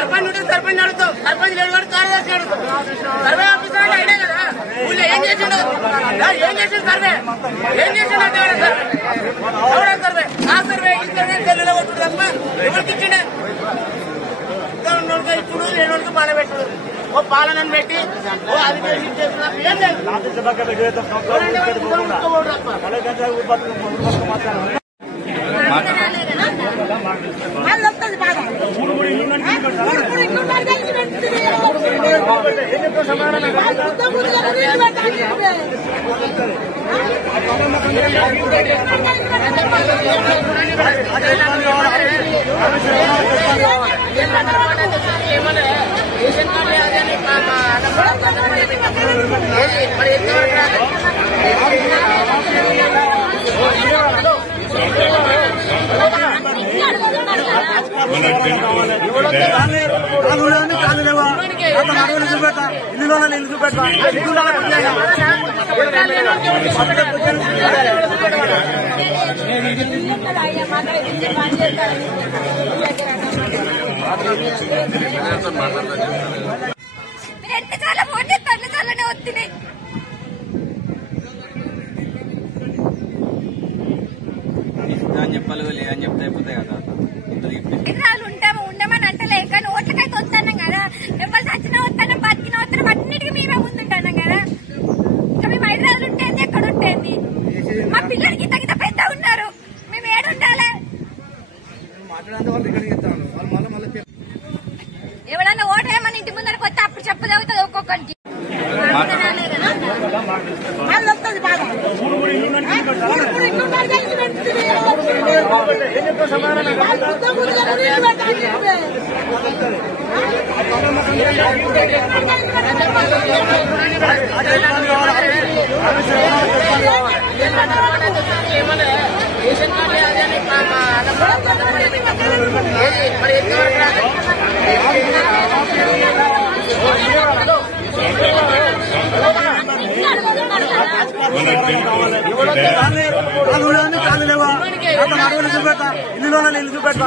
సర్పంచ్ ఉంటే సర్పంచ్ అడుగుతాం, సర్పంచ్ లేడు వాడు కార్యదర్శి అడుగుతాం. సర్వే ఆఫీసర్ అంటే అయినా కదా ఊళ్ళో ఏం చేసిండు, సర్వే ఏం చేసిండు అంటే ఎవడా సర్వే, ఆ సర్వే ఈ సర్వే సెల్లులో కొట్టుడు తప్ప ఎవరికి ఇచ్చిండే. ఇప్పుడు లేనోడికి బాగా పెట్టుడు, ఓ పాలనను పెట్టి ఓ అది చేస్తున్నా ఏం లేదు. చాలా పోటీ చాలానే వస్తున్నాయి. అని చెప్పాలి లేదని చెప్తే అయిపోతాయి కదా. ఉండమని అంటలే కానీ ఓట్లకైతే వస్తాను కదా, ఎవరు చచ్చినా వస్తాను బతికినా వస్తాను అన్నిటికీ మేమే ముందుంటాను కదా. ఇంకా మేము హైదరాబాద్ ఉంటేంది ఎక్కడ ఉంటేంది, మా పిల్లలు గిత గిత పెద్ద ఉన్నారు, మేము ఏడుండాలి. ఎవడన్నా ఓటేయమని ఇంటి ముందరకు వస్తే అప్పుడు చెప్పు తగ్గుతుంది ఒక్కొక్కరికి. ఇల్లు చూపెట్టా